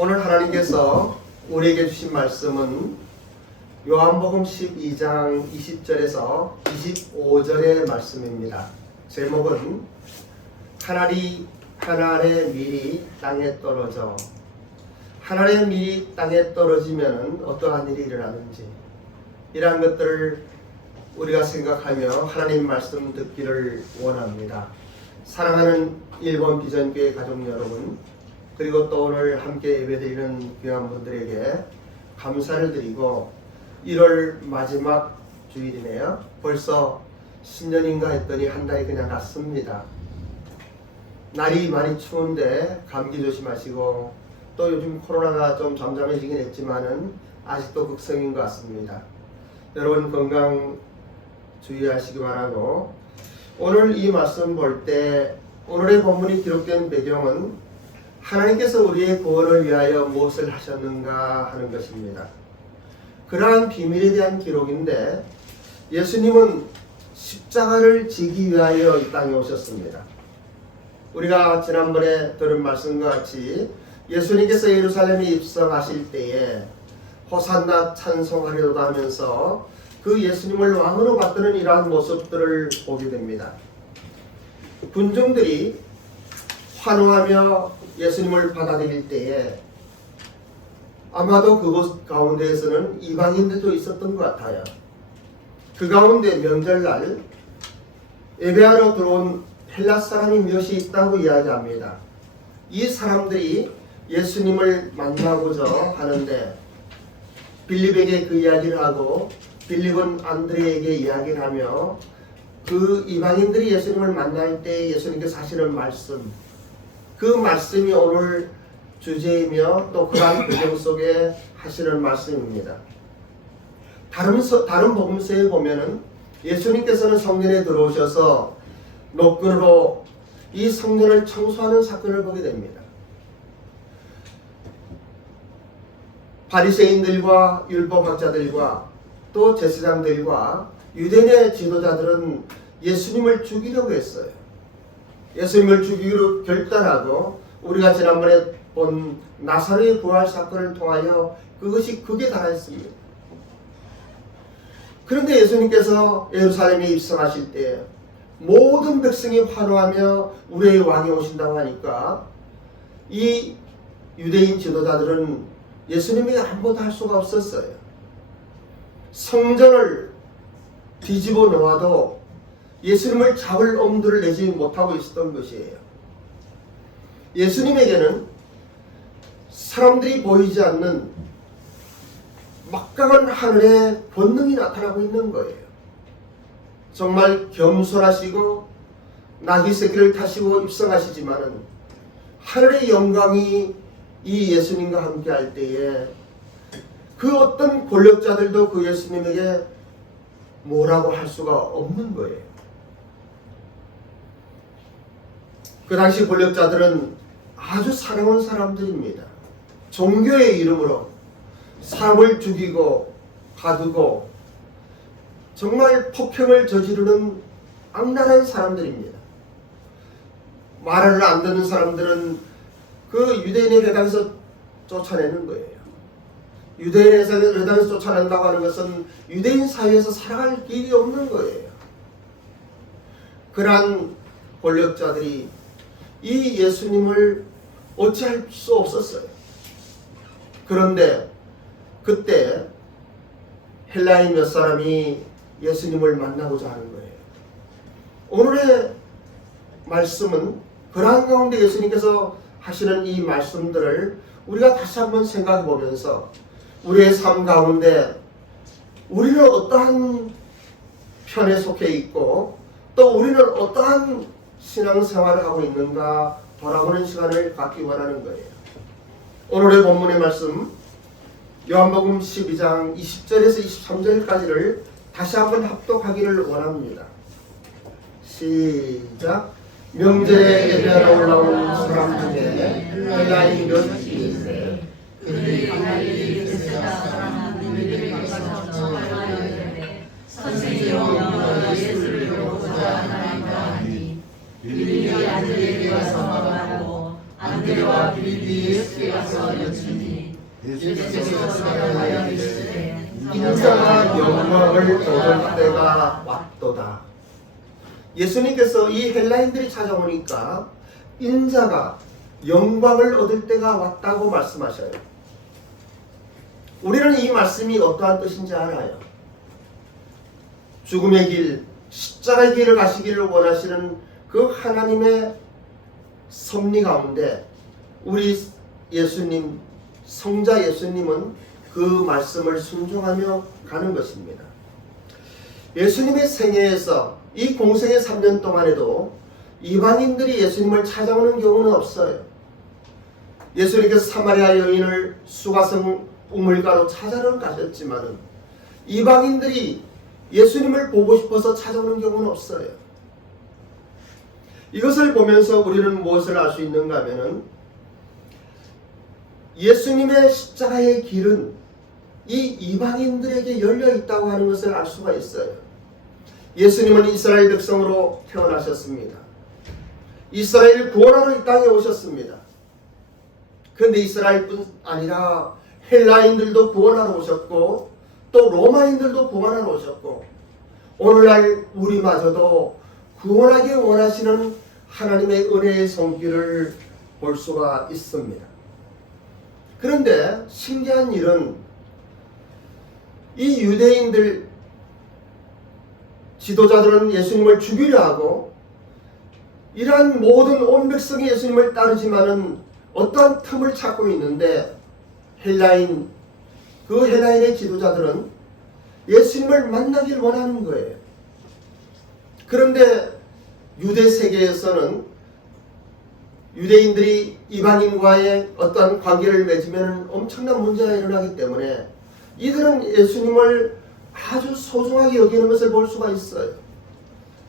오늘 하나님께서 우리에게 주신 말씀은 요한복음 12장 20절에서 25절의 말씀입니다. 제목은 하늘의 밀이 땅에 떨어져. 하늘의 밀이 땅에 떨어지면 어떠한 일이 일어나는지, 이러한 것들을 우리가 생각하며 하나님 말씀 듣기를 원합니다. 사랑하는 일본 비전교회 가족 여러분, 그리고 또 오늘 함께 예배드리는 귀한 분들에게 감사를 드리고, 1월 마지막 주일이네요. 벌써 신년인가 했더니 한 달이 그냥 갔습니다. 날이 많이 추운데 감기 조심하시고, 또 요즘 코로나가 좀 잠잠해지긴 했지만은 아직도 극성인 것 같습니다. 여러분 건강 주의하시기 바라고, 오늘 이 말씀 볼 때 오늘의 본문이 기록된 배경은 하나님께서 우리의 구원을 위하여 무엇을 하셨는가 하는 것입니다. 그러한 비밀에 대한 기록인데, 예수님은 십자가를 지기 위하여 이 땅에 오셨습니다. 우리가 지난번에 들은 말씀과 같이 예수님께서 예루살렘에 입성하실 때에 호산나 찬송하리로다 하면서 그 예수님을 왕으로 받드는 이러한 모습들을 보게 됩니다. 군중들이 환호하며 예수님을 받아들일 때에 아마도 그곳 가운데에서는 이방인들도 있었던 것 같아요. 그 가운데 명절날 예배하러 들어온 헬라 사람이 몇이 있다고 이야기합니다. 이 사람들이 예수님을 만나고자 하는데 빌립에게 그 이야기를 하고, 빌립은 안드레에게 이야기를 하며, 그 이방인들이 예수님을 만날 때 예수님께서 하시는 말씀, 그 말씀이 오늘 주제이며 또 그러한 배경 속에 하시는 말씀입니다. 다른 복음서에 보면은 예수님께서는 성전에 들어오셔서 노끈으로 이 성전을 청소하는 사건을 보게 됩니다. 바리새인들과 율법학자들과 또 제사장들과 유대인의 지도자들은 예수님을 죽이려고 했어요. 예수님을 죽이기로 결단하고, 우리가 지난번에 본 나사로의 부활 사건을 통하여 그것이 극에 달했습니다. 그런데 예수님께서 예루살렘에 입성하실 때 모든 백성이 환호하며 우리의 왕이 오신다고 하니까 이 유대인 지도자들은 예수님에게 아무것도 할 수가 없었어요. 성전을 뒤집어 놓아도 예수님을 잡을 엄두를 내지 못하고 있었던 것이에요. 예수님에게는 사람들이 보이지 않는 막강한 하늘의 본능이 나타나고 있는 거예요. 정말 겸손하시고 나귀 새끼를 타시고 입성하시지만은 하늘의 영광이 이 예수님과 함께 할 때에 그 어떤 권력자들도 그 예수님에게 뭐라고 할 수가 없는 거예요. 그 당시 권력자들은 아주 사랑하는 사람들입니다. 종교의 이름으로 사람을 죽이고 가두고 정말 폭행을 저지르는 악랄한 사람들입니다. 말을 안 듣는 사람들은 그 유대인의 회당에서 쫓아내는 거예요. 유대인의 회당에서 쫓아낸다고 하는 것은 유대인 사회에서 살아갈 길이 없는 거예요. 그러한 권력자들이 이 예수님을 어찌할 수 없었어요. 그런데 그때 헬라인 몇 사람이 예수님을 만나고자 하는 거예요. 오늘의 말씀은 그러한 가운데 예수님께서 하시는 이 말씀들을 우리가 다시 한번 생각해 보면서 우리의 삶 가운데 우리는 어떠한 편에 속해 있고 또 우리는 어떠한 신앙생활을 하고 있는가 돌아보는 시간을 갖기 원하는 거예요. 오늘의 본문의 말씀 요한복음 12장 20절에서 23절까지를 다시 한번 합독하기를 원합니다. 시작. 명절에 예배하러 올라온 사람 중에 헬라인 몇이 있으되 그들이 가만히 있으시다. 그들이 가서 청하여 이르되 선생님이여 예수를 보고자 하나이다 하니, 그들이 안드레에게 와서 말하고 안드레가 그대와 빌립이 예수께 가서 여쭈니 예수께서 대답하여 이르시되 인자가 영광을 얻을 때가 왔도다. 예수님께서 이 헬라인들이 찾아오니까 인자가 영광을 얻을 때가 왔다고 말씀하셔요. 우리는 이 말씀이 어떠한 뜻인지 알아요. 죽음의 길, 십자가의 길을 가시기를 원하시는 그 하나님의 섭리 가운데 우리 예수님, 성자 예수님은 그 말씀을 순종하며 가는 것입니다. 예수님의 생애에서 이 공생의 3년 동안에도 이방인들이 예수님을 찾아오는 경우는 없어요. 예수님께서 사마리아 여인을 수가성 우물가로 찾아러 가셨지만은 이방인들이 예수님을 보고 싶어서 찾아오는 경우는 없어요. 이것을 보면서 우리는 무엇을 알 수 있는가 하면은 예수님의 십자가의 길은 이 이방인들에게 열려 있다고 하는 것을 알 수가 있어요. 예수님은 이스라엘 백성으로 태어나셨습니다. 이스라엘을 구원하러 이 땅에 오셨습니다. 그런데 이스라엘뿐 아니라 헬라인들도 구원하러 오셨고 또 로마인들도 구원하러 오셨고 오늘날 우리마저도 구원하기 원하시는 하나님의 은혜의 손길을 볼 수가 있습니다. 그런데 신기한 일은 이 유대인들 지도자들은 예수님을 죽이려 하고 이러한 모든 온 백성이 예수님을 따르지만은 어떠한 틈을 찾고 있는데 그 헬라인의 지도자들은 예수님을 만나길 원하는 거예요. 그런데 유대 세계에서는 유대인들이 이방인과의 어떤 관계를 맺으면 엄청난 문제가 일어나기 때문에 이들은 예수님을 아주 소중하게 여기는 것을 볼 수가 있어요.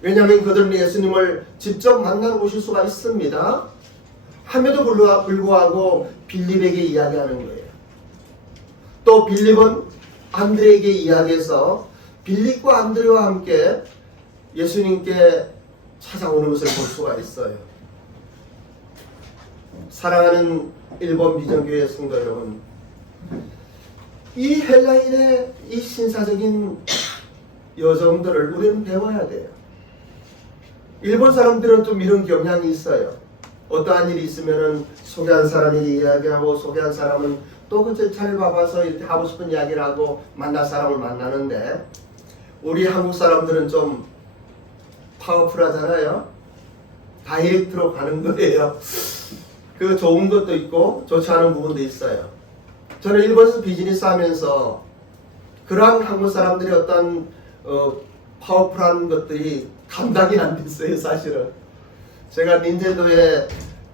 왜냐하면 그들은 예수님을 직접 만나러 오실 수가 있습니다. 함에도 불구하고 빌립에게 이야기하는 거예요. 또 빌립은 안드레에게 이야기해서 빌립과 안드레와 함께 예수님께 찾아오는 것을 볼 수가 있어요. 사랑하는 일본 비전교회 성도 여러분, 이 헬라인의 이 신사적인 여정들을 우리는 배워야 돼요. 일본 사람들은 좀 이런 경향이 있어요. 어떠한 일이 있으면 소개한 사람에게 이야기하고 소개한 사람은 또 그 잘 봐봐서 이렇게 하고 싶은 이야기를 하고 만날 사람을 만나는데 우리 한국 사람들은 좀 파워풀하잖아요. 다이렉트로 가는 거예요. 그 좋은 것도 있고 좋지 않은 부분도 있어요. 저는 일본에서 비즈니스 하면서 그러한 한국 사람들의 어떤 파워풀한 것들이 감당이 안 됐어요. 사실은 제가 닌텐도의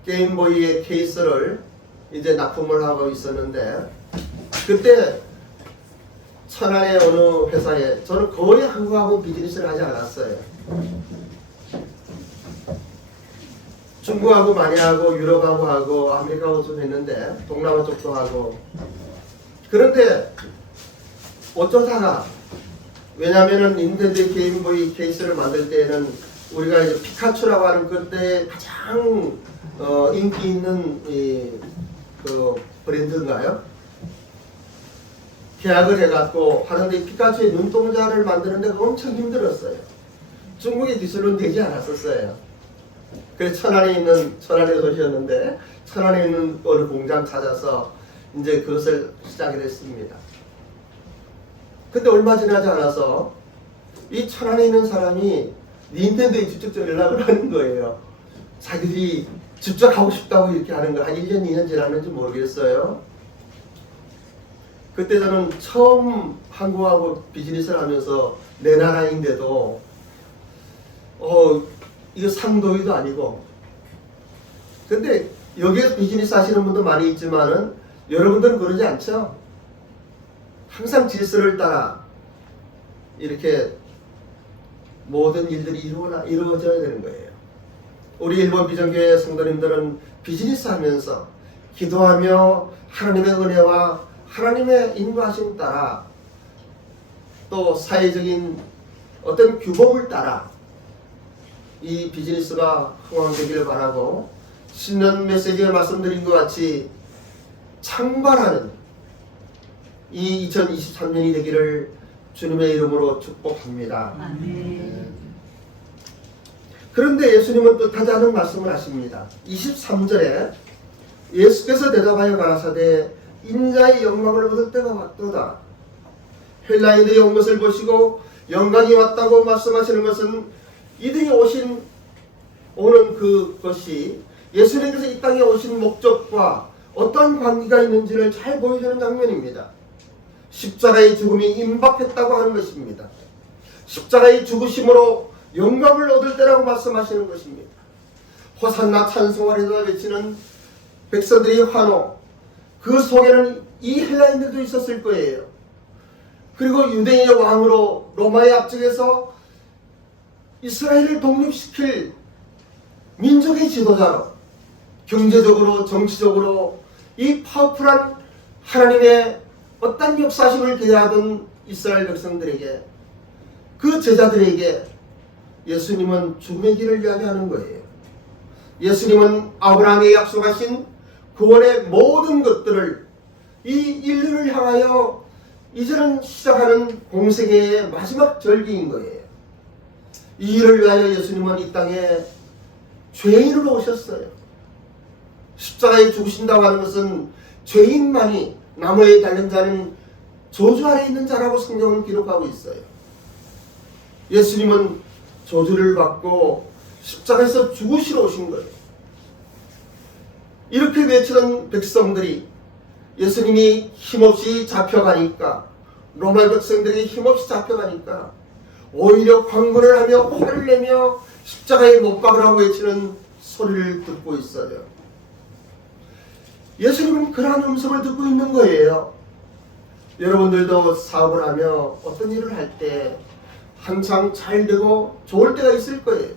게임보이의 케이스를 이제 납품을 하고 있었는데 그때 천안의 어느 회사에 저는 거의 한국하고 비즈니스를 하지 않았어요. 중국하고 많이 하고 유럽하고 하고 아메리카하고 좀 했는데 동남아 쪽도 하고 그런데 어쩌다가 왜냐면은 닌텐도 게임보이 케이스를 만들 때에는 우리가 이제 피카츄라고 하는 그때 가장 인기 있는 그 브랜드인가요? 계약을 해갖고 하는데 피카츄의 눈동자를 만드는데 엄청 힘들었어요. 중국의 기술은 되지 않았었어요. 그래서 천안에 오셨는데 천안에 있는 어느 공장 찾아서 이제 그것을 시작을 했습니다. 근데 얼마 지나지 않아서 이 천안에 있는 사람이 닌텐도에 직접 연락을 하는 거예요. 자기들이 직접 하고 싶다고 이렇게 하는 거 한 1년, 2년 지났는지 모르겠어요. 그때 저는 처음 한국하고 비즈니스를 하면서 내 나라인데도 이거 상도위도 아니고 근데 여기에 비즈니스 하시는 분도 많이 있지만은 여러분들은 그러지 않죠? 항상 질서를 따라 이렇게 모든 일들이 이루어져야 되는 거예요. 우리 일본 비전교회 성도님들은 비즈니스 하면서 기도하며 하나님의 은혜와 하나님의 인도하심 따라 또 사회적인 어떤 규범을 따라 이 비즈니스가 흥왕되기를 바라고 신년 메시지에 말씀드린 것 같이 창발하는 이 2023년이 되기를 주님의 이름으로 축복합니다. 아멘. 그런데 예수님은 뜻하지 않은 말씀을 하십니다. 23절에 예수께서 대답하여 가라사대 인자의 영광을 얻을 때가 왔도다. 헬라인들이 온 것을 보시고 영광이 왔다고 말씀하시는 것은 이들이 오는 그것이 예수님께서 이 땅에 오신 목적과 어떤 관계가 있는지를 잘 보여주는 장면입니다. 십자가의 죽음이 임박했다고 하는 것입니다. 십자가의 죽으심으로 영광을 얻을 때라고 말씀하시는 것입니다. 호산나 찬송하리라 외치는 백성들의 환호, 그 속에는 이 헬라인들도 있었을 거예요. 그리고 유대인의 왕으로 로마의 압제에서 이스라엘을 독립시킬 민족의 지도자로 경제적으로 정치적으로 이 파워풀한 하나님의 어떤 역사심을 기대하던 이스라엘 백성들에게, 그 제자들에게 예수님은 죽음의 길을 이야기하는 거예요. 예수님은 아브라함에 약속하신 구원의 모든 것들을 이 인류를 향하여 이제는 시작하는 공생애의 마지막 절기인 거예요. 이 일을 위하여 예수님은 이 땅에 죄인으로 오셨어요. 십자가에 죽으신다고 하는 것은 죄인만이, 나무에 달린 자는 저주 아래 있는 자라고 성경은 기록하고 있어요. 예수님은 저주를 받고 십자가에서 죽으시러 오신 거예요. 이렇게 외치던 백성들이 예수님이 힘없이 잡혀가니까, 로마 백성들이 힘없이 잡혀가니까 오히려 광분을 하며 화를 내며 십자가에 못 박으라고 외치는 소리를 듣고 있어요. 예수님은 그러한 음성을 듣고 있는 거예요. 여러분들도 사업을 하며 어떤 일을 할 때 항상 잘 되고 좋을 때가 있을 거예요.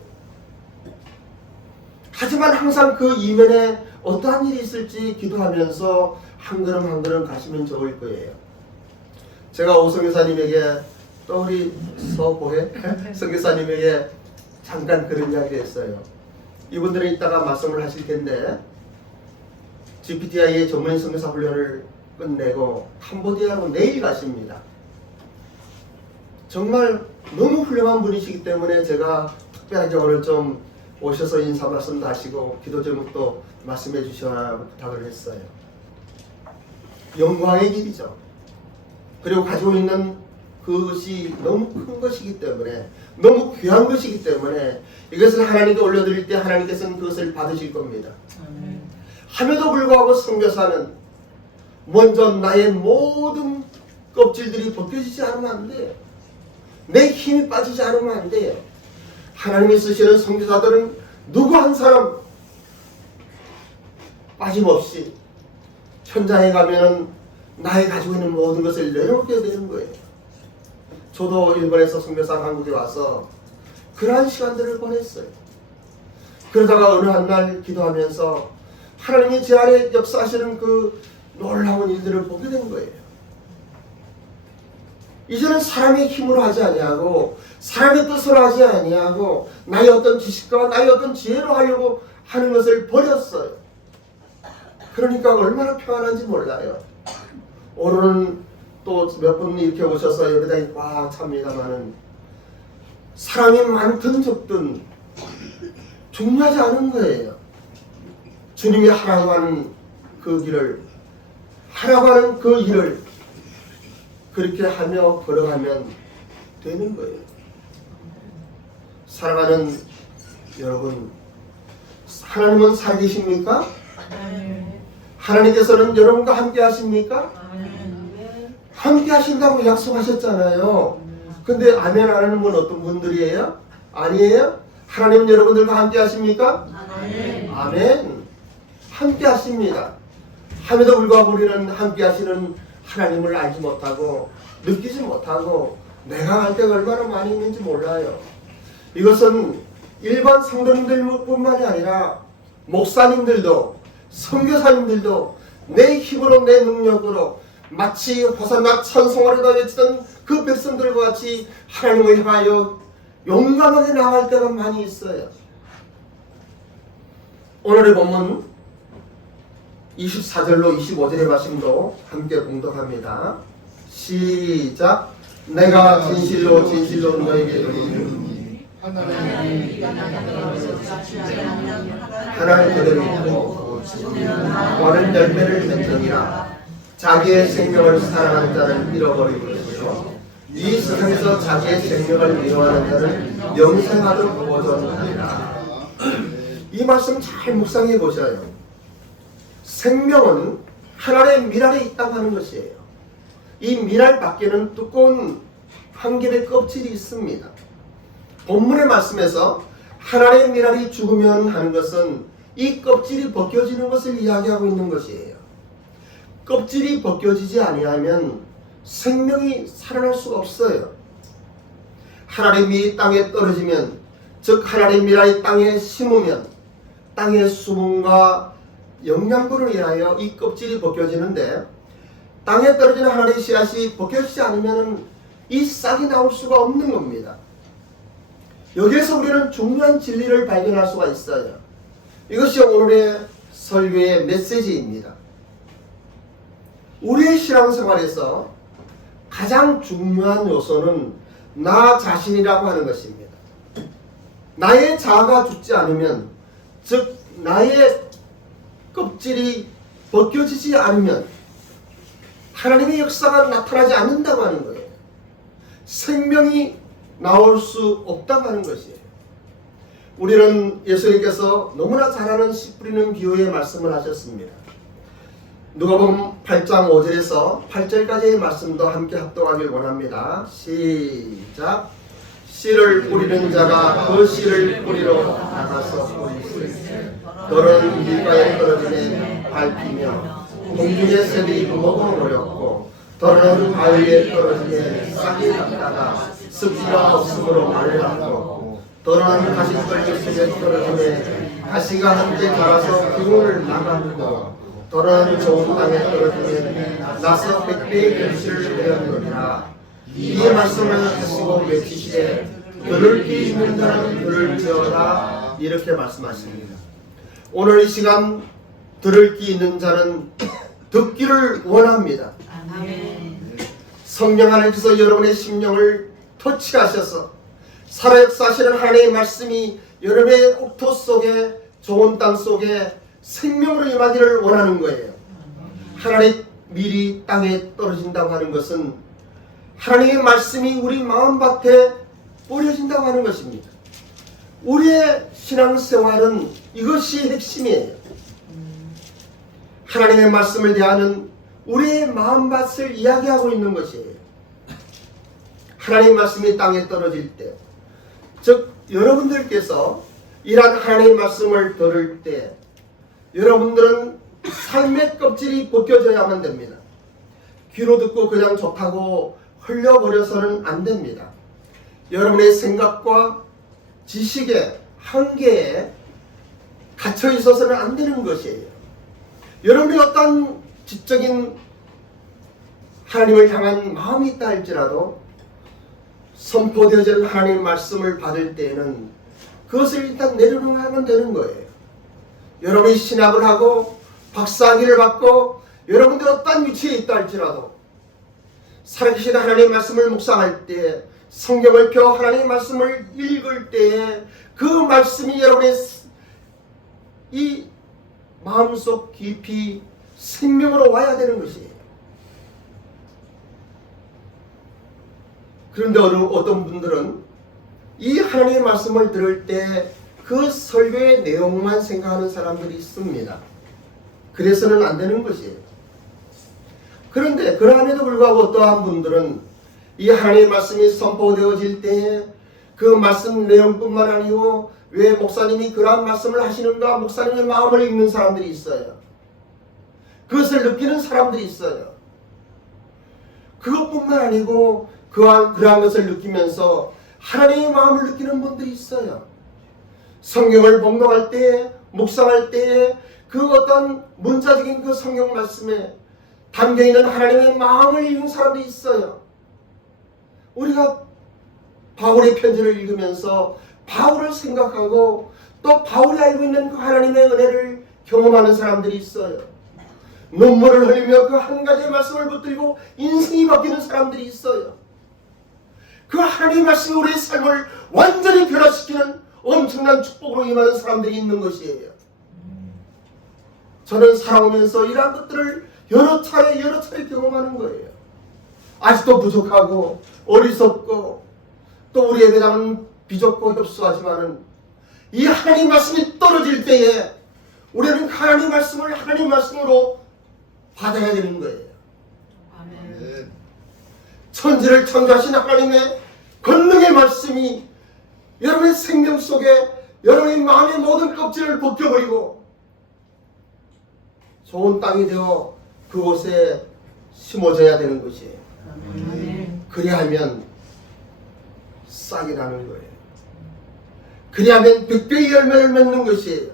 하지만 항상 그 이면에 어떠한 일이 있을지 기도하면서 한 걸음 한 걸음 가시면 좋을 거예요. 제가 오 선교사님에게, 또 우리 서보혜 선교사님에게 잠깐 그런 이야기를 했어요. 이분들은 이따가 말씀을 하실 텐데 GPTI의 전문 선교사 훈련을 끝내고 캄보디아로 내일 가십니다. 정말 너무 훌륭한 분이시기 때문에 제가 특별하게 오늘 좀 오셔서 인사 말씀도 하시고 기도 제목도 말씀해 주시라고 부탁을 했어요. 영광의 길이죠. 그리고 가지고 있는 그것이 너무 큰 것이기 때문에, 너무 귀한 것이기 때문에 이것을 하나님께 올려드릴 때 하나님께서는 그것을 받으실 겁니다. 함에도 불구하고 선교사는 먼저 나의 모든 껍질들이 벗겨지지 않으면 안 돼요. 내 힘이 빠지지 않으면 안 돼요. 하나님이 쓰시는 선교사들은 누구 한 사람 빠짐없이 현장에 가면은 나의 가지고 있는 모든 것을 내려놓게 되는 거예요. 저도 일본에서 선교사 한국에 와서 그러한 시간들을 보냈어요. 그러다가 어느 한 날 기도하면서 하나님이 제 안에 역사하시는 그 놀라운 일들을 보게 된 거예요. 이제는 사람의 힘으로 하지 아니하고 사람의 뜻으로 하지 아니하고 나의 어떤 지식과 나의 어떤 지혜로 하려고 하는 것을 버렸어요. 그러니까 얼마나 평안한지 몰라요. 오늘은 또 몇 분 이렇게 오셔서 여기다 꽉 찹니다마는 사람이 많든 적든 중요하지 않은 거예요. 주님이 하라고 하는 그 길을, 하라고 하는 그 일을 그렇게 하며 걸어가면 되는 거예요. 사랑하는 여러분, 하나님은 살아계십니까? 하나님께서는 여러분과 함께 하십니까? 함께 하신다고 약속하셨잖아요. 근데 아멘 안 하는 분 어떤 분들이에요? 아니에요? 하나님은 여러분들과 함께 하십니까? 아멘. 함께 하십니다. 함에도 불구하고 우리는 함께 하시는 하나님을 알지 못하고 느끼지 못하고 내가 할 때가 얼마나 많이 있는지 몰라요. 이것은 일반 성도님들뿐만이 아니라 목사님들도 선교사님들도 내 힘으로 내 능력으로 마치 호산나 찬송하리라 외치던 그 백성들과 같이 하나님을 향하여 용감하게 나갈 때가 많이 있어요. 오늘의 본문 24절로 25절의 말씀도 함께 봉독합니다. 시작. 내가 진실로 진실로 너에게 이르노니 하나님 그대로 있고 많은 열매를 맺느니라. 자기의 생명을 사랑하는 자는 잃어버리고 있으며 이 세상에서 자기의 생명을 미워하는 자는 영생하도록 보존하리라. 이 말씀 잘 묵상해 보셔요. 생명은 하나님의 미랄에 있다고 하는 것이에요. 이 미랄 밖에는 두꺼운 한 겹의 껍질이 있습니다. 본문의 말씀에서 하나님의 미랄이 죽으면 하는 것은 이 껍질이 벗겨지는 것을 이야기하고 있는 것이에요. 껍질이 벗겨지지 아니하면 생명이 살아날 수가 없어요. 하나님이 땅에 떨어지면, 즉 하나님의 미랄이 땅에 심으면 땅의 수분과 영양분을 인하여 이 껍질이 벗겨지는데, 땅에 떨어지는 하나님의 씨앗이 벗겨지지 않으면 이 싹이 나올 수가 없는 겁니다. 여기에서 우리는 중요한 진리를 발견할 수가 있어요. 이것이 오늘의 설교의 메시지입니다. 우리의 신앙생활에서 가장 중요한 요소는 나 자신이라고 하는 것입니다. 나의 자아가 죽지 않으면, 즉 나의 껍질이 벗겨지지 않으면 하나님의 역사가 나타나지 않는다고 하는 거예요. 생명이 나올 수 없다고 하는 것이에요. 우리는 예수님께서 너무나 잘 아는 씨 뿌리는 비유의 말씀을 하셨습니다. 누가복음 8장 5절에서 8절까지의 말씀도 함께 합독하길 원합니다. 시작. 씨를 뿌리는 자가 그 씨를 뿌리러 나가서 뿌리시되 너는 길가에 떨어지네 밟히며 공중의 새들이 먹어 버렸고 너는 바위에 떨어지네 싹이 났다가 습기가 없으므로 말랐고 너는 가시떨기 속에 떨어지네 가시가 함께 자라서 기운을 나가고 너는 좋은 땅에 떨어지네 나서 백배의 결실을 내었느니라. 이 말씀을 하시고 외치시되 들을 귀 있는 자는 들을 지어라. 이렇게 말씀하십니다. 오늘 이 시간 들을 귀 있는 자는 듣기를 원합니다. 성령 하나님께서 여러분의 심령을 터치하셔서 살아 역사하시는 하나님의 말씀이 여러분의 옥토 속에, 좋은 땅 속에 생명으로 임하기를 원하는 거예요. 하나님 미리 땅에 떨어진다고 하는 것은 하나님의 말씀이 우리 마음밭에 뿌려진다고 하는 것입니다. 우리의 신앙생활은 이것이 핵심이에요. 하나님의 말씀을 대하는 우리의 마음밭을 이야기하고 있는 것이에요. 하나님의 말씀이 땅에 떨어질 때, 즉 여러분들께서 이러한 하나님의 말씀을 들을 때 여러분들은 삶의 껍질이 벗겨져야만 됩니다. 귀로 듣고 그냥 좋다고 흘려버려서는 안 됩니다. 여러분의 생각과 지식의 한계에 갇혀 있어서는 안 되는 것이에요. 여러분이 어떤 지적인 하나님을 향한 마음이 있다 할지라도 선포되어진 하나님의 말씀을 받을 때에는 그것을 일단 내려놓으면 되는 거예요. 여러분이 신학을 하고 박사학위를 받고 여러분들 어떤 위치에 있다 할지라도 살아계신 하나님의 말씀을 묵상할 때, 성경을 펴 하나님의 말씀을 읽을 때에 그 말씀이 여러분의 이 마음속 깊이 생명으로 와야 되는 것이에요. 그런데 어떤 분들은 이 하나님의 말씀을 들을 때 그 설교의 내용만 생각하는 사람들이 있습니다. 그래서는 안 되는 것이에요. 그런데 그러함에도 불구하고 어떠한 분들은 이 하나님의 말씀이 선포되어질 때에 그 말씀 내용뿐만 아니고 왜 목사님이 그러한 말씀을 하시는가, 목사님의 마음을 읽는 사람들이 있어요. 그것을 느끼는 사람들이 있어요. 그것뿐만 아니고 그러한 것을 느끼면서 하나님의 마음을 느끼는 분들이 있어요. 성경을 봉독할 때에, 묵상할 때에 그 어떤 문자적인 그 성경 말씀에 담겨있는 하나님의 마음을 읽는 사람들이 있어요. 우리가 바울의 편지를 읽으면서 바울을 생각하고 또 바울이 알고 있는 그 하나님의 은혜를 경험하는 사람들이 있어요. 눈물을 흘리며 그 한 가지의 말씀을 붙들고 인생이 바뀌는 사람들이 있어요. 그 하나님의 말씀이 우리의 삶을 완전히 변화시키는 엄청난 축복으로 임하는 사람들이 있는 것이에요. 저는 살아오면서 이러한 것들을 여러 차례 경험하는 거예요. 아직도 부족하고 어리석고 또 우리의 배당은 비좁고 협소하지만은 이 하나님 말씀이 떨어질 때에 우리는 하나님 말씀을 하나님 말씀으로 받아야 되는 거예요. 아멘. 천지를 창조하신 하나님의 권능의 말씀이 여러분의 생명 속에 여러분의 마음의 모든 껍질을 벗겨버리고 좋은 땅이 되어 그곳에 심어져야 되는 것이에요. 아멘. 그리하면 싹이 나는 거예요. 그리하면 100배의 열매를 맺는 것이에요.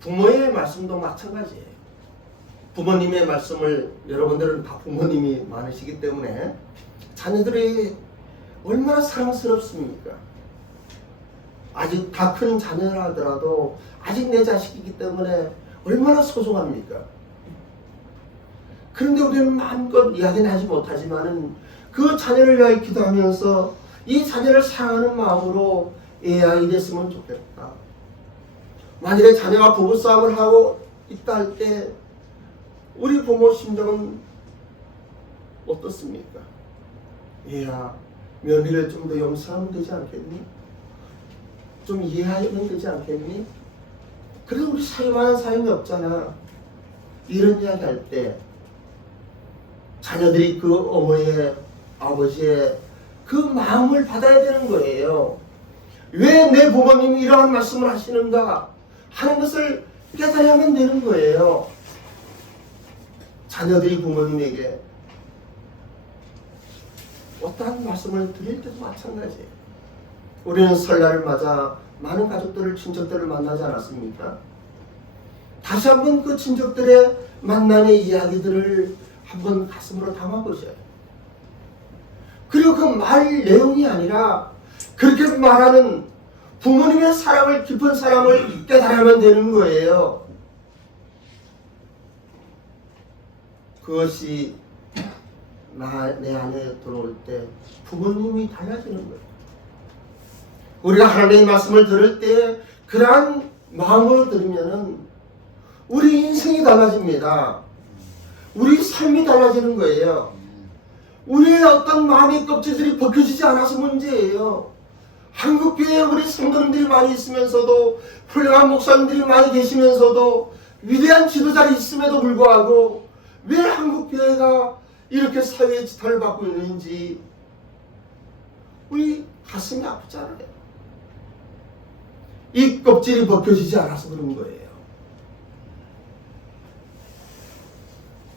부모의 말씀도 마찬가지예요. 부모님의 말씀을 여러분들은 다 부모님이 많으시기 때문에 자녀들이 얼마나 사랑스럽습니까? 아직 다 큰 자녀라 하더라도 아직 내 자식이기 때문에 얼마나 소중합니까? 그런데 우리는 마음껏 이야기는 하지 못하지만은 그 자녀를 위하여 기도하면서 이 자녀를 사랑하는 마음으로 애야 이랬으면 좋겠다. 만일에 자녀가 부부싸움을 하고 있다 할 때 우리 부모 심정은 어떻습니까? 얘야 며느리를 좀 더 용서하면 되지 않겠니? 좀 이해하면 되지 않겠니? 그래도 우리 사이와는 사이는 없잖아. 이런 이야기 할 때 자녀들이 그 어머니의 아버지의 그 마음을 받아야 되는 거예요. 왜 내 부모님이 이러한 말씀을 하시는가 하는 것을 깨달아야만 되는 거예요. 자녀들이 부모님에게 어떠한 말씀을 드릴 때도 마찬가지예요. 우리는 설날을 맞아 많은 가족들을 친척들을 만나지 않았습니까? 다시 한번 그 친척들의 만남의 이야기들을 한번 가슴으로 담아보셔요. 그리고 그 말 내용이 아니라 그렇게 말하는 부모님의 사랑을 깊은 사랑을 깨달아야만 되는 거예요. 그것이 내 안에 들어올 때 부모님이 달라지는 거예요. 우리가 하나님의 말씀을 들을 때 그러한 마음으로 들으면은 우리 인생이 달라집니다. 우리 삶이 달라지는 거예요. 우리의 어떤 마음의 껍질들이 벗겨지지 않아서 문제예요. 한국교회에 우리 성도님들이 많이 있으면서도 훌륭한 목사님들이 많이 계시면서도 위대한 지도자들이 있음에도 불구하고 왜 한국교회가 이렇게 사회의 지탄을 받고 있는지 우리 가슴이 아프잖아요. 이 껍질이 벗겨지지 않아서 그런 거예요.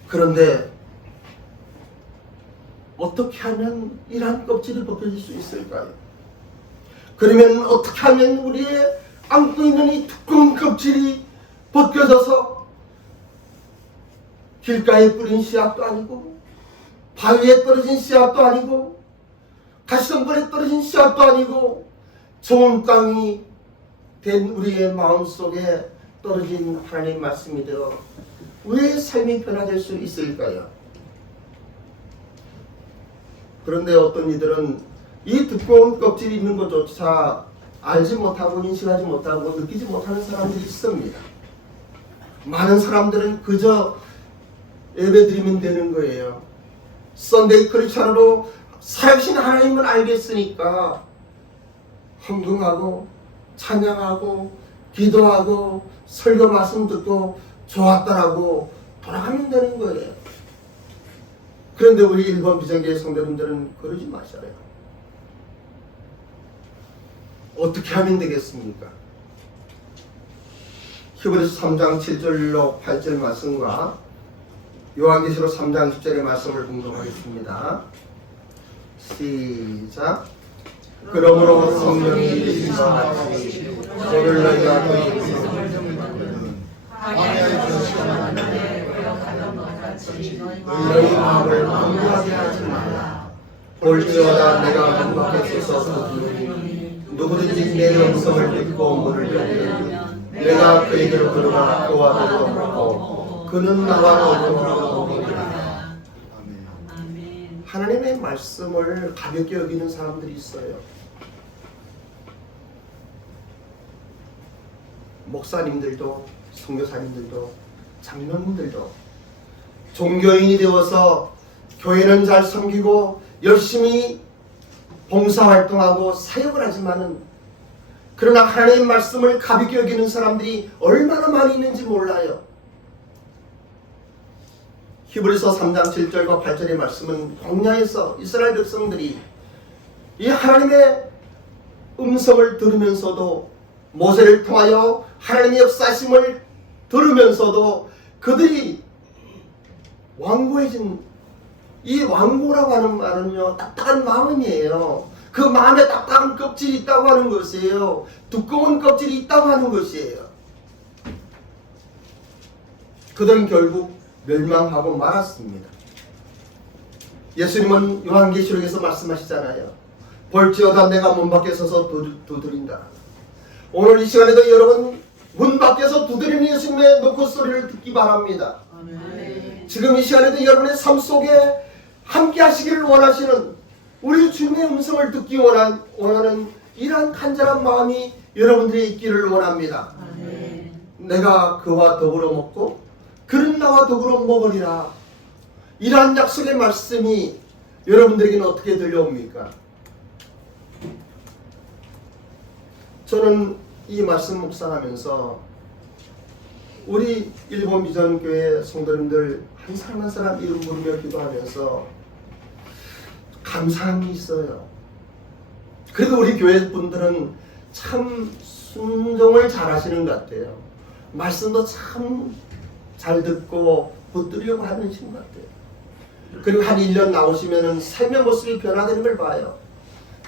그런데 어떻게 하면 이러한 껍질이 벗겨질 수 있을까요? 그러면 어떻게 하면 우리의 안고 있는 이 두꺼운 껍질이 벗겨져서 길가에 뿌린 씨앗도 아니고 바위에 떨어진 씨앗도 아니고 가시덤불에 떨어진 씨앗도 아니고 좋은 땅이 된 우리의 마음속에 떨어진 하나님의 말씀이 되어 우리의 삶이 변화될 수 있을까요? 그런데 어떤 이들은 이 두꺼운 껍질이 있는 것조차 알지 못하고 인식하지 못하고 느끼지 못하는 사람들이 있습니다. 많은 사람들은 그저 예배드리면 되는 거예요. 썬데이 크리스찬으로 살아계신 하나님을 알겠으니까 헌금하고 찬양하고 기도하고 설교 말씀 듣고 좋았다라고 돌아가면 되는 거예요. 그런데 우리 일본 비전교회 성도님들은 그러지 마셔요. 어떻게 하면 되겠습니까? 히브리서 3장 7절로 8절 말씀과 요한계시록 3장 10절의 말씀을 공독하겠습니다. 시작. 그러므로 성령이 이르시기와 같이 저를 너희가 너희 너희 마음을 공부하게 하지 말라. 볼지어다 내가 문 밖에 서서 부르니 누구든지 내 음성을 듣고 문을 열면 내가 그에게로 들어가 그와 더불어 먹고 그는 나와 더불어 먹으리라. 아멘. 하나님의 말씀을 가볍게 여기는 사람들이 있어요. 목사님들도 선교사님들도 장로님들도 종교인이 되어서 교회는 잘 섬기고 열심히 봉사활동하고 사역을 하지만은 그러나 하나님의 말씀을 가볍게 여기는 사람들이 얼마나 많이 있는지 몰라요. 히브리서 3장 7절과 8절의 말씀은 광야에서 이스라엘 백성들이 이 하나님의 음성을 들으면서도 모세를 통하여 하나님의 역사심을 들으면서도 그들이 완고해진, 이 완고라고 하는 말은요 딱딱한 마음이에요. 그 마음에 딱딱한 껍질이 있다고 하는 것이에요. 두꺼운 껍질이 있다고 하는 것이에요. 그들은 결국 멸망하고 말았습니다. 예수님은 요한계시록에서 말씀하시잖아요. 볼지어다 내가 문 밖에 서서 두드린다. 오늘 이 시간에도 여러분 문 밖에서 두드리는 예수님의 노크소리를 듣기 바랍니다. 아멘. 지금 이 시간에도 여러분의 삶 속에 함께 하시기를 원하시는 우리 주님의 음성을 듣기 원하는 이러한 간절한 마음이 여러분들이 있기를 원합니다. 아멘. 내가 그와 더불어 먹고 그는 나와 더불어 먹으리라. 이러한 약속의 말씀이 여러분들에게는 어떻게 들려옵니까? 저는 이 말씀 묵상하면서 우리 일본 비전교회 성도님들 한 사람 한 사람 이름 부르며 기도하면서 감사함이 있어요. 그래도 우리 교회 분들은 참 순종을 잘 하시는 것 같아요. 말씀도 참 잘 듣고 붙들려고 하시는 것 같아요. 그리고 한 1년 나오시면은 삶의 모습이 변화되는 걸 봐요.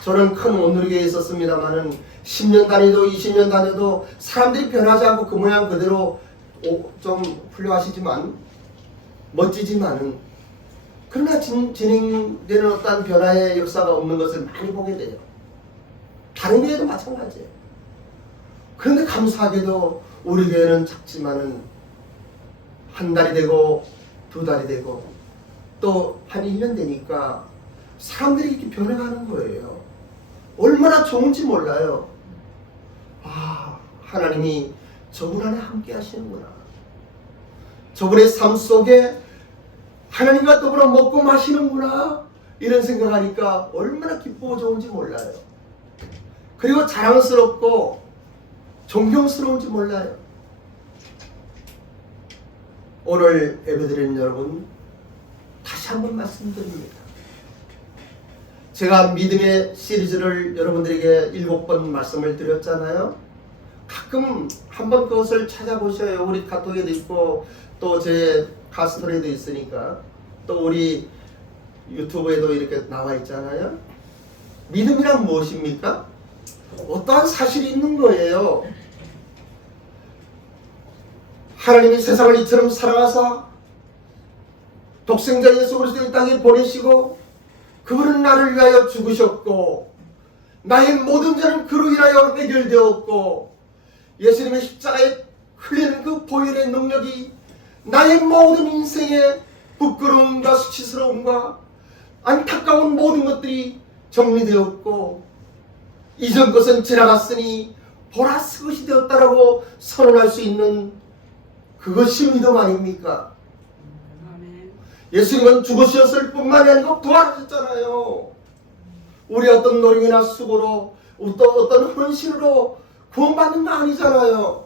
저는 큰 온누리교회에 있었습니다만은 10년 다녀도 20년 다녀도 사람들이 변하지 않고 그 모양 그대로 좀 훌륭하시지만 멋지지만은 그러나 진행되는 어떤 변화의 역사가 없는 것을 많이 보게 돼요. 다른 교회도 마찬가지예요. 그런데 감사하게도 우리 교회는 작지만은 한 달이 되고 두 달이 되고 또 한 1년 되니까 사람들이 이렇게 변해가는 거예요. 얼마나 좋은지 몰라요. 아, 하나님이 저분 안에 함께 하시는구나. 저분의 삶 속에 하나님과 더불어 먹고 마시는구나. 이런 생각하니까 얼마나 기쁘고 좋은지 몰라요. 그리고 자랑스럽고 존경스러운지 몰라요. 오늘 예배드리는 여러분 다시 한번 말씀드립니다. 제가 믿음의 시리즈를 여러분들에게 7번 말씀을 드렸잖아요. 가끔 한번 그것을 찾아보셔요. 우리 카톡에도 있고 또 제 가스토리에도 있으니까 또 우리 유튜브에도 이렇게 나와 있잖아요. 믿음이란 무엇입니까? 어떠한 사실이 있는 거예요. 하나님이 세상을 이처럼 사랑하사 독생자 예수 그리스도를 이 땅에 보내시고 그분은 나를 위하여 죽으셨고 나의 모든 죄는 그로 인하여 해결되었고 예수님의 십자가에 흘리는 그 보혈의 능력이 나의 모든 인생의 부끄러움과 수치스러움과 안타까운 모든 것들이 정리되었고 이전 것은 지나갔으니 보라 새 것이 되었다라고 선언할 수 있는 그것이 믿음 아닙니까? 아멘. 예수님은 죽으셨을 뿐만이 아니고 부활하셨잖아요. 우리 어떤 노력이나 수고로 어떤 헌신으로 구원받는 거 아니잖아요.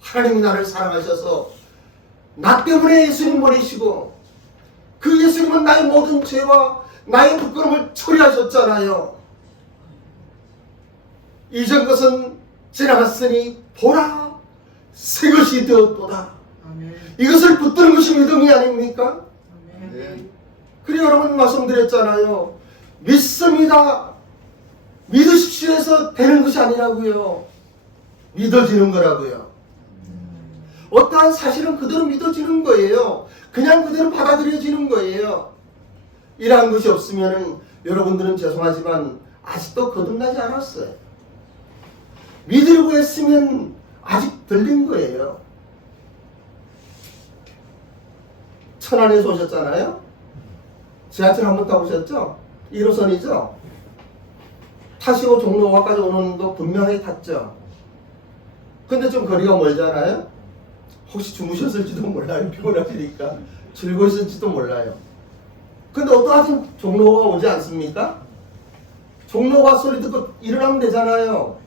하나님이 나를 사랑하셔서 나 때문에 예수님 보내시고 그 예수님은 나의 모든 죄와 나의 부끄러움을 처리하셨잖아요. 이전 것은 지나갔으니 보라 새 것이 되었도다. 아멘. 이것을 붙드는 것이 믿음이 아닙니까? 아멘. 그리고 여러분 말씀드렸잖아요. 믿습니다. 믿으십시오 해서 되는 것이 아니라고요. 믿어지는 거라고요. 어떠한 사실은 그대로 믿어지는 거예요. 그냥 그대로 받아들여지는 거예요. 이러한 것이 없으면 여러분들은 죄송하지만 아직도 거듭나지 않았어요. 믿으려고 했으면 아직 들린 거예요. 천안에서 오셨잖아요. 지하철 한번 타보셨죠? 1호선이죠? 타시고 종로까지 오는 도 분명히 탔죠? 근데 좀 거리가 멀잖아요? 혹시 주무셨을지도 몰라요. 피곤하시니까. 즐거우실지도 몰라요. 근데 어떠하든 종로가 오지 않습니까? 종로가 소리 듣고 일어나면 되잖아요.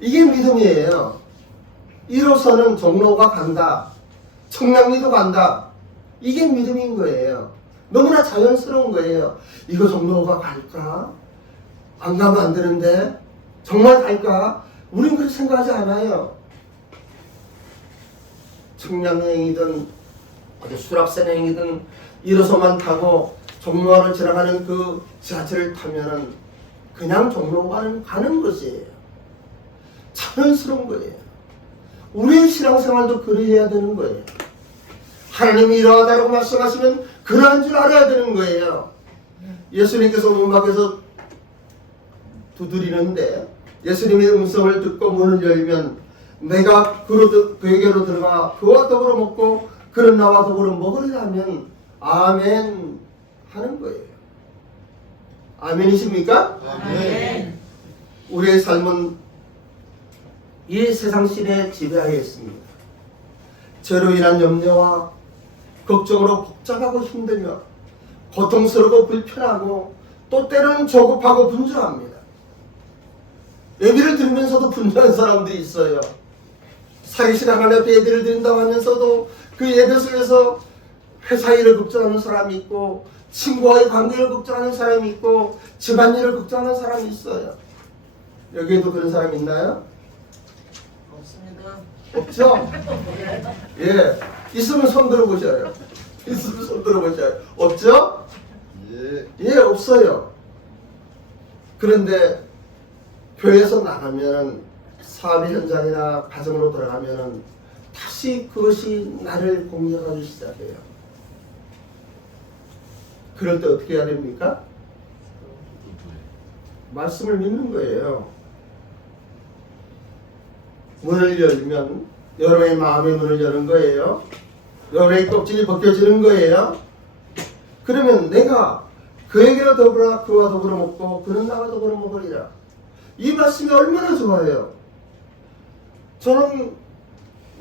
이게 믿음이에요. 1호선은 종로가 간다. 청량리도 간다. 이게 믿음인 거예요. 너무나 자연스러운 거예요. 이거 종로가 갈까? 안 가면 안 되는데 정말 갈까? 우린 그렇게 생각하지 않아요. 청량여행이든 수락산여행이든 1호선만 타고 종로를 지나가는 그 지하철을 타면은 그냥 종로 가는 것이에요. 자연스러운 거예요. 우리의 신앙생활도 그래야 되는 거예요. 하나님이 이러하다고 말씀하시면 그러한 줄 알아야 되는 거예요. 예수님께서 문밖에서 두드리는데 예수님의 음성을 듣고 문을 열면 내가 그에게로 들어가 그와 더불어 먹고 그는 나와 더불어 먹으리라 하면 아멘 하는 거예요. 아멘이십니까? 아멘. 우리의 삶은 이 세상 신에 지배하여 있습니다. 죄로 인한 염려와 걱정으로 복잡하고 힘들며 고통스럽고 불편하고 또 때로는 조급하고 분주합니다. 예배를 드리면서도 분주한 사람들이 있어요. 사기신앙 하나 앞에 예배를 드린다고 하면서도 그 예배 속에서 회사 일을 걱정하는 사람이 있고 친구와의 관계를 걱정하는 사람이 있고 집안일을 걱정하는 사람이 있어요. 여기에도 그런 사람 있나요? 없습니다. 없죠? 예. 있으면 손 들어보셔요. 있으면 손 들어보셔요. 없죠? 예, 없어요. 그런데 교회에서 나가면 사업 현장이나 가정으로 들어가면 다시 그것이 나를 공격하기 시작해요. 그럴 때 어떻게 해야 됩니까? 말씀을 믿는 거예요. 문을 열면 여러분의 마음의 문을 여는 거예요. 여러분의 껍질이 벗겨지는 거예요. 그러면 내가 그에게로 더불어 그와 더불어 먹고 그는 나와 더불어 먹으리라. 이 말씀이 얼마나 좋아요. 저는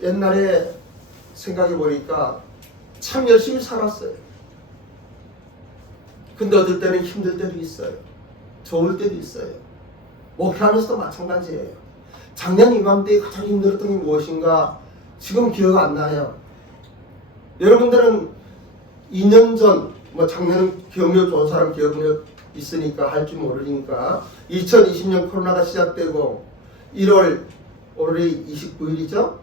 옛날에 생각해 보니까 참 열심히 살았어요. 근데 어떨 때는 힘들 때도 있어요. 좋을 때도 있어요. 목회하면서도 마찬가지예요. 작년 이맘때에 가장 힘들었던 게 무엇인가 지금 기억 안 나요. 여러분들은 2년 전, 작년 기억력 좋은 사람 기억력 있으니까 할지 모르니까 2020년 코로나가 시작되고 1월 오늘이 29일이죠?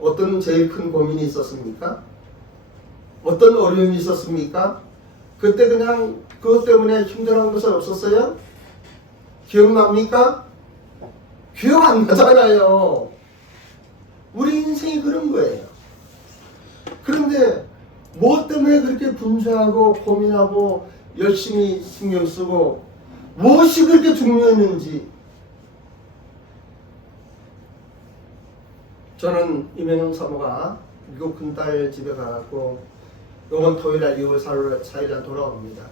어떤 제일 큰 고민이 있었습니까? 어떤 어려움이 있었습니까? 그때 그냥 그것 때문에 힘들어한 것은 없었어요? 기억납니까? 기억 안 나잖아요. 우리 인생이 그런 거예요. 그런데 뭐 때문에 그렇게 분주하고 고민하고 열심히 신경 쓰고 무엇이 그렇게 중요했는지. 저는 이명영 사모가 미국 큰딸 집에 가갖고 이번 토요일날 2월 4일날 돌아옵니다.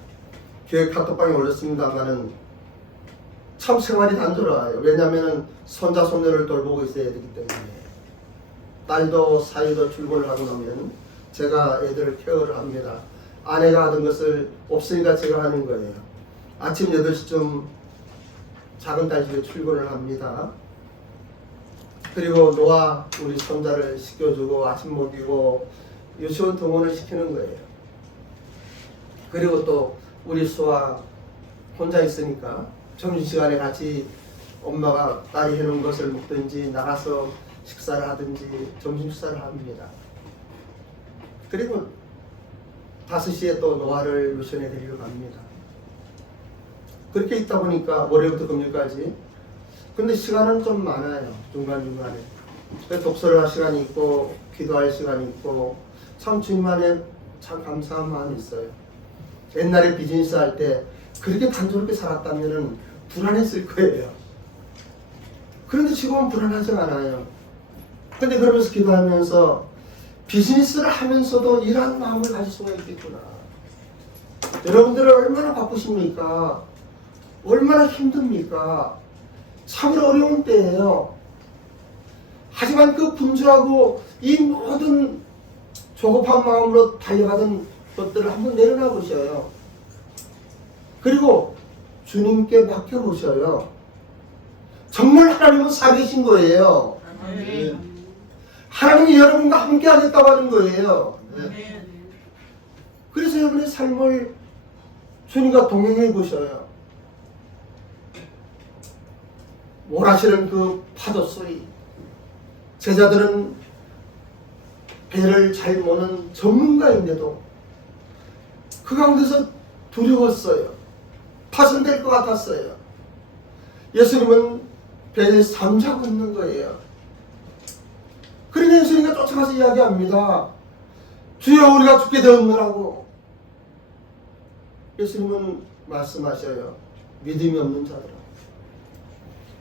교회 카톡방에 올렸습니다만은 참 생활이 단조로워요. 왜냐하면 손자 손녀를 돌보고 있어야 되기 때문에. 딸도 사위도 출근을 하고 나면 제가 애들을 케어를 합니다. 아내가 하던 것을 없으니까 제가 하는 거예요. 아침 8시쯤 작은 딸 집에 출근을 합니다. 그리고 노아 우리 손자를 씻겨주고 아침 먹이고 유치원 등원을 시키는 거예요. 그리고 또 우리 수아 혼자 있으니까 점심시간에 같이 엄마가 딸이 해놓은 것을 먹든지 나가서 식사를 하든지 점심 식사를 합니다. 그리고 5시에 또 노아를 유치원에 데리러 갑니다. 그렇게 있다 보니까 월요일부터 금요일까지. 근데 시간은 좀 많아요. 중간중간에. 독서를 할 시간이 있고 기도할 시간이 있고 참 주님만에 참 감사한 마음이 있어요. 옛날에 비즈니스 할 때 그렇게 단조롭게 살았다면 불안했을 거예요. 그런데 지금은 불안하지 않아요. 근데 그러면서 기도하면서 비즈니스를 하면서도 이러한 마음을 가질 수가 있겠구나. 여러분들은 얼마나 바쁘십니까? 얼마나 힘듭니까? 참으로 어려운 때예요. 하지만 그 분주하고 이 모든 조급한 마음으로 달려가던 것들을 한번 내려놔 보셔요. 그리고 주님께 맡겨보셔요. 정말 하나님은 살아계신 거예요. 아멘. 하나님이 여러분과 함께 하겠다고 하는 거예요. 아멘. 그래서 여러분의 삶을 주님과 동행해 보셔요. 몰아치는 그 파도 소리. 제자들은 배를 잘 모는 전문가인데도 그 가운데서 두려웠어요. 파손될 것 같았어요. 예수님은 배에 잠자고 있는 거예요. 그러니 예수님이 쫓아가서 이야기합니다. 주여, 우리가 죽게 되었느라고. 예수님은 말씀하셔요. 믿음이 없는 자들아.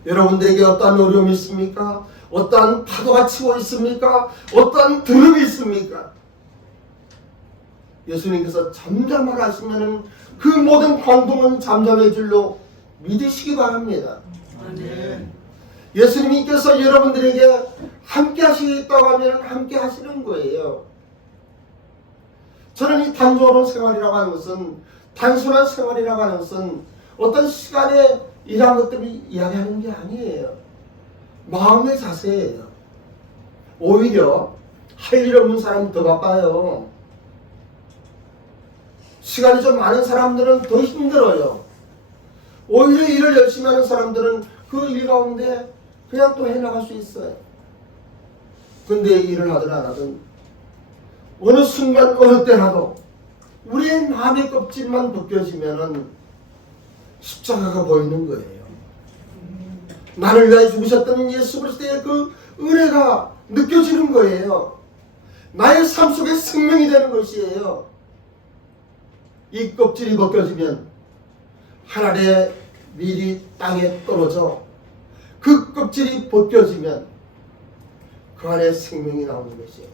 여러분들에게 어떠한 어려움이 있습니까? 어떠한 파도가 치고 있습니까? 어떠한 두려움이 있습니까? 예수님께서 잠잠하라 하시면 그 모든 광동은 잠잠해질 줄로 믿으시기 바랍니다. 아멘. 예수님께서 여러분들에게 함께 하시겠다고 하면 함께 하시는 거예요. 저는 이 단조로운 생활이라고 하는 것은, 단순한 생활이라고 하는 것은 어떤 시간에 이러한 것들을 이야기하는 게 아니에요. 마음의 자세예요. 오히려 할 일 없는 사람이 더 바빠요. 시간이 좀 많은 사람들은 더 힘들어요. 오히려 일을 열심히 하는 사람들은 그 일 가운데 그냥 또 해나갈 수 있어요. 근데 일을 하든 안 하든 어느 순간 어느 때라도 우리의 마음의 껍질만 벗겨지면은 십자가가 보이는 거예요. 나를 위하여 죽으셨던 예수 그리스도의 그 은혜가 느껴지는 거예요. 나의 삶 속에 생명이 되는 것이에요. 이 껍질이 벗겨지면 하늘의 밀이 땅에 떨어져 그 껍질이 벗겨지면 그 안에 생명이 나오는 것이에요.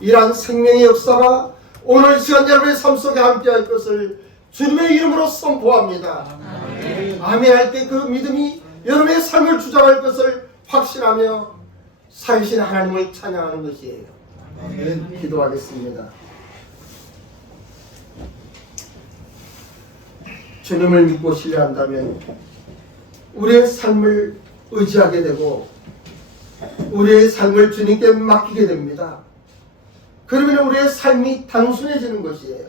이러한 생명의 역사가 오늘 시간 여러분의 삶 속에 함께할 것을 주님의 이름으로 선포합니다. 아멘. 아멘 할 때 그 믿음이 여러분의 삶을 주장할 것을 확신하며 살신 하나님을 찬양하는 것이에요. 아멘. 기도하겠습니다. 주님을 믿고 신뢰한다면 우리의 삶을 의지하게 되고 우리의 삶을 주님께 맡기게 됩니다. 그러면 우리의 삶이 단순해지는 것이에요.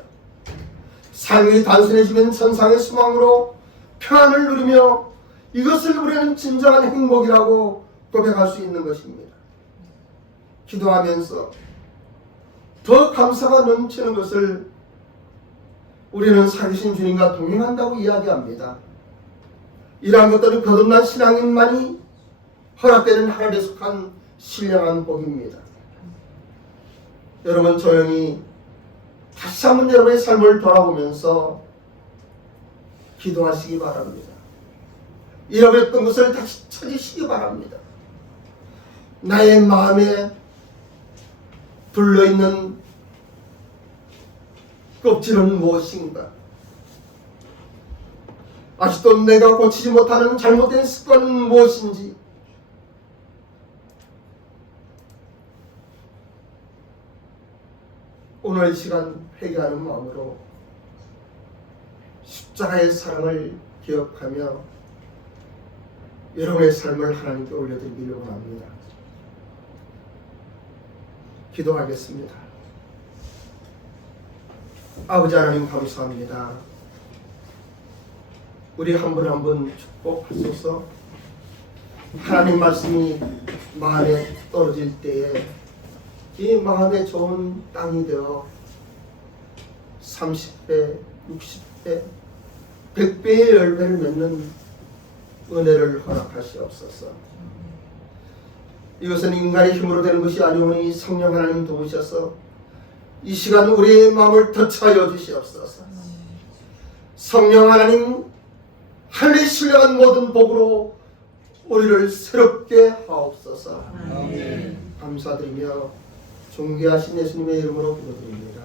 삶이 단순해지면 천상의 소망으로 평안을 누리며 이것을 우리는 진정한 행복이라고 고백할 수 있는 것입니다. 기도하면서 더 감사가 넘치는 것을 우리는 살아계신 주님과 동행한다고 이야기합니다. 이러한 것들은 거듭난 신앙인만이 허락되는 하늘에 속한 신령한 복입니다. 여러분 조용히 다시 한번 여러분의 삶을 돌아보면서 기도하시기 바랍니다. 잃어버렸던 것을 다시 찾으시기 바랍니다. 나의 마음에 불러있는 껍질은 무엇인가? 아직도 내가 고치지 못하는 잘못된 습관은 무엇인지 오늘 이 시간 회개하는 마음으로 십자가의 사랑을 기억하며 여러분의 삶을 하나님께 올려드리기를 원합니다. 기도하겠습니다. 아버지 하나님 감사합니다. 우리 한 분 한 분 축복하소서. 하나님 말씀이 마음에 떨어질 때에 이 마음에 좋은 땅이 되어 30배, 60배, 100배의 열매를 맺는 은혜를 허락하시옵소서. 이것은 인간의 힘으로 되는 것이 아니오니 성령 하나님 도우셔서 이 시간 우리의 마음을 터치하여 주시옵소서. 성령 하나님, 하늘에 신령한 모든 복으로 우리를 새롭게 하옵소서. 아멘. 감사드리며 존귀하신 예수님의 이름으로 기도드립니다.